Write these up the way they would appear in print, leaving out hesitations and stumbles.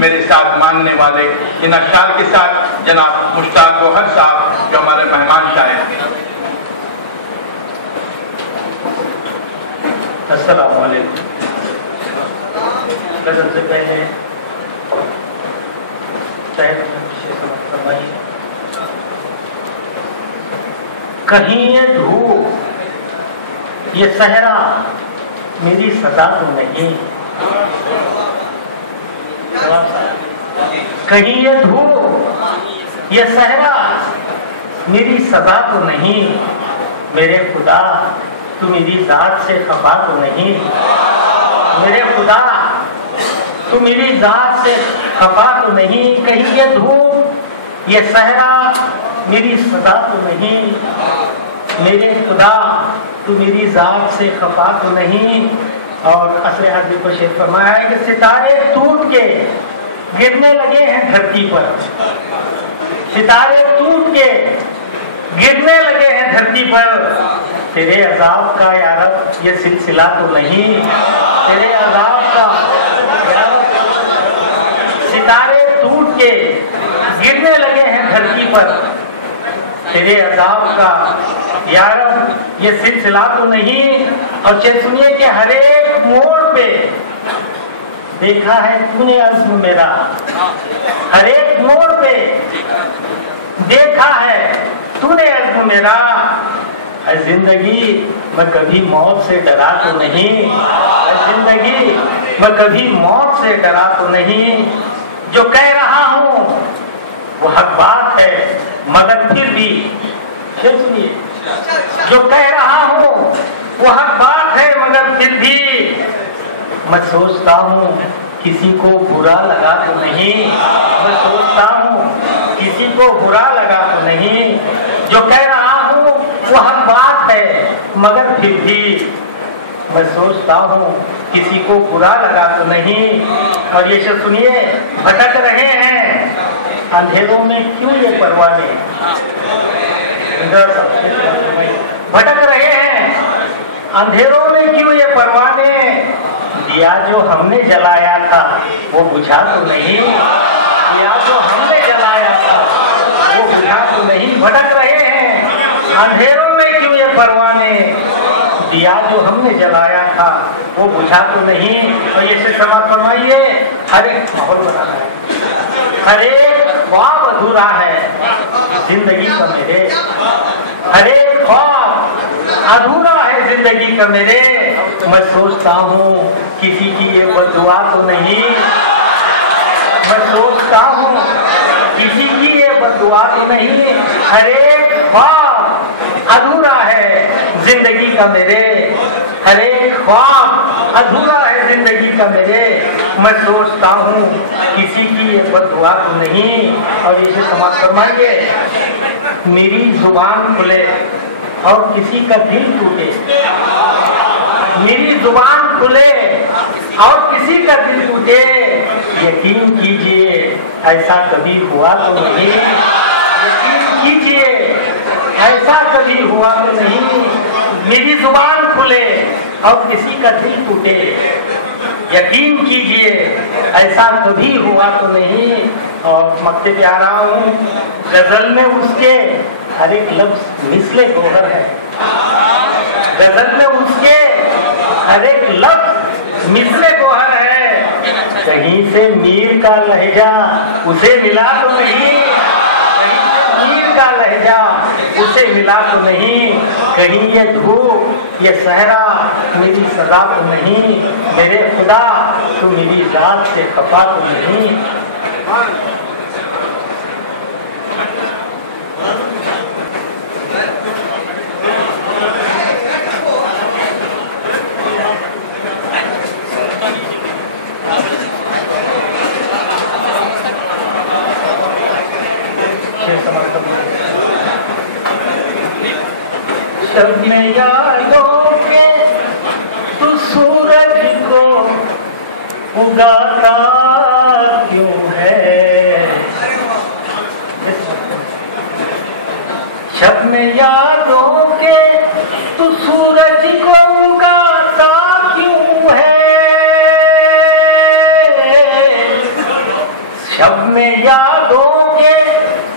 मेरे साथ मानने वाले इन अशार के साथ जनाब मुश्ताक गौहर साहब जो हमारे मेहमान शायर हैं। अस्सलाम वालेकुम। गज़ल से पहले कहीं ये धूप ये सहरा मेरी सजा तो नहीं, कहीं ये धूप ये सहरा मेरी सजा तो नहीं, मेरे खुदा तू मेरी जात से खफा तो नहीं, मेरे खुदा तू मेरी जात से खफा तो नहीं, कहीं ये धूप ये सहरा मेरी सजा तो नहीं, मेरे खुदा तू मेरी जात से खफा तो नहीं। और असले हादी को शेर फरमाया है कि सितारे टूट के गिरने लगे हैं धरती पर, सितारे टूट के गिरने लगे हैं धरती पर, तेरे अजाब का यार ये सिलसिला तो नहीं, तेरे अजाब का सितारे टूट के गिरने लगे हैं धरती पर, तेरे अजाब का यार ये सिलसिला तो नहीं। और सुनिए कि हर एक मोड़ पे देखा है तूने अज़्म मेरा, हर एक मोड़ पे देखा है तूने अज़्म मेरा, जिंदगी मैं कभी मौत से डरा तो नहीं, जिंदगी मैं कभी मौत से डरा तो नहीं, जो कह रहा हूँ वो हक बात है मगर फिर भी सुनिए, जो कह रहा हूँ वो हक बात है मगर फिर भी मैं सोचता हूँ किसी को बुरा लगा तो नहीं, मैं सोचता हूँ किसी को बुरा लगा तो नहीं, जो कह रहा हूँ वो हक बात है मगर फिर भी मैं सोचता हूँ किसी को बुरा लगा तो नहीं। और ये सब सुनिए, भटक रहे हैं अंधेरों में क्यों ये परवाने, भटक रहे हैं अंधेरों में क्यों ये परवाने, दिया जो हमने जलाया था वो बुझा तो नहीं, दिया जो हमने जलाया था वो बुझा तो नहीं। भटक रहे हैं अंधेरों में क्यों ये परवाने, दिया जो हमने जलाया था वो बुझा तो नहीं। और ये से समाप्त फरमाइए, हर एक माहौल बनाना है, हर एक ख्वाब अधूरा है जिंदगी का मेरे, हर एक ख्वाब अधूरा है जिंदगी का मेरे, मैं सोचता हूँ किसी की ये बददुआ तो नहीं, मैं सोचता हूँ किसी की ये बददुआ तो नहीं, हर एक ख्वाब अधूरा है जिंदगी का मेरे, हर एक ख्वाब अधूरा है जिंदगी का मेरे, मैं सोचता हूँ किसी की ये बददुआ तो नहीं। और इसे समाप्त फरमाएंगे, मेरी जुबान खुले और किसी का दिल टूटे, मेरी जुबान खुले और किसी का दिल टूटे, यकीन कीजिए ऐसा कभी हुआ तो नहीं, यकीन कीजिए ऐसा कभी हुआ तो नहीं। मेरी जुबान खुले और किसी का दिल टूटे, यकीन कीजिए ऐसा कभी हुआ तो नहीं। और मक्ते पे आ रहा हूँ, गजल में उसके हर एक लफ्ज मिसले गोहर है, गजल में उसके हर एक लफ्ज मिसले गोहर है, कहीं से मीर का लहजा उसे मिला तो नहीं, कहीं से मीर का लहजा उसे मिला तो नहीं, कहीं ये धूप ये सहरा मेरी सजा तो नहीं, मेरे खुदा तू मेरी जात से खफा तो नहीं। शब में यादों के तू सूरज को उगाता क्यों है, शब में यादों के तू सूरज को उगाता क्यों है, शब में यादों के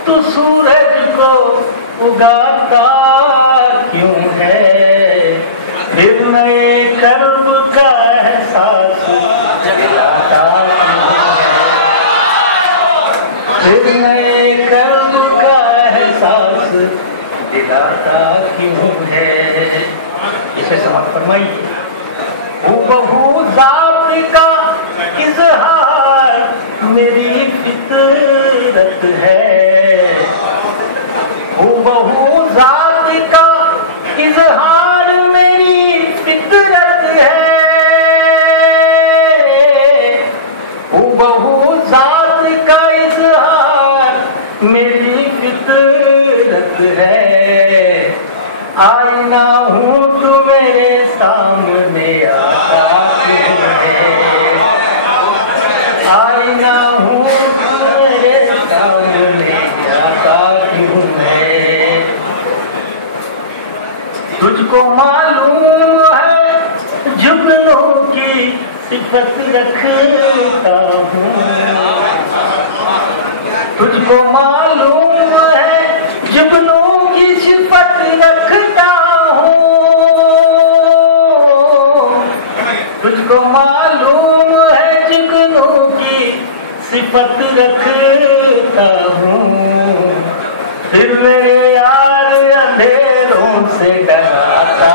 तू सूरज को उगाता क्यों है, फिर नए कर्ब का एहसास दिलाता क्यों है, फिर नए कर्ब का एहसास दिलाता क्यों है। इसे समाप्त फरमाइए। हूबहू ज़ात का इज़हार मेरी फितरत है, हूबहू ज़ात का इज़हार मेरी फितरत है, हूबहू ज़ात का इज़हार मेरी फितरत है। आईना हूँ तू मेरे सामने आता क्यों है, आईना हूँ तू मेरे सामने आता क्यों है। तुझको मालूम है जुगनों की सिफत रखता हूँ, तुझको मालूम है जुगनों की सिफत रखता हूँ, तुझको मालूम है जुगनों की सिफत रखता हूँ। फिर मेरे यार अंधेरों से डराता,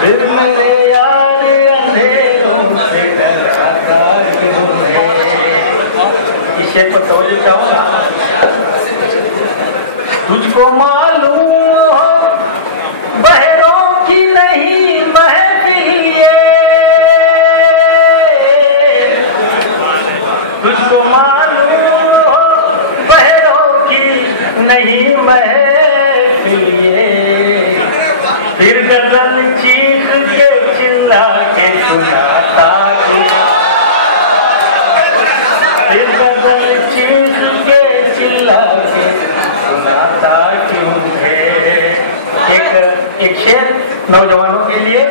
फिर मेरे यार अंधेरों से डराता क्यों है। इस शेर पर तवज्जो चाहूंगा। तुझको मालूम हो बहरों की नहीं महफिल ये, तुझको मालूम हो बहरों की नहीं महफिल ये, फिर गजल चीख के चिल्ला के सुनाता, फिर गजल चीख के चिल्ला के सुनाता क्यों है। एक शेर नौजवानों के लिए।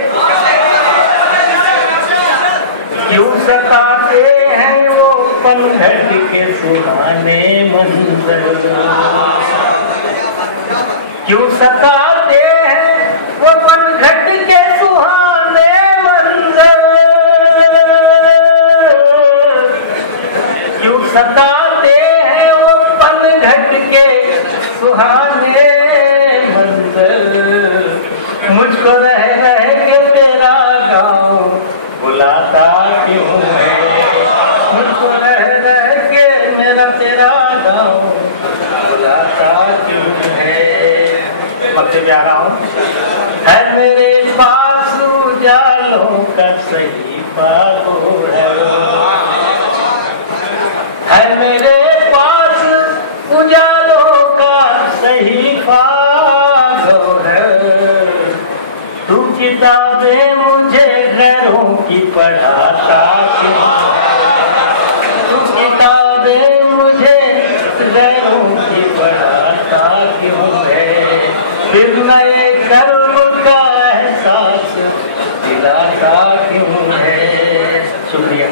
क्यों सताते हैं वो पनघट के सुहाने मंजर, क्यों सताते हैं वो पनघट के सुहाने मंजर, क्यों सताते हैं वो पनघट के सुहाने मंजर। मुझको रह रह के तेरा गाँव बुलाता क्यों है, मुझको रह रह के मेरा तेरा गाँव बुलाता क्यों है। मक्के में आ रहा हूँ। है मेरे पास उजालों का सही पागो है मेरे पास उजालों का सही पागो है। तू किताबें मुझे घरों की पढ़ाता क्यों है, तू किताबें मुझे घरों की पढ़ाता क्यों है। फिर नए कर्म का एहसास दिलाता क्यों है। शुक्रिया।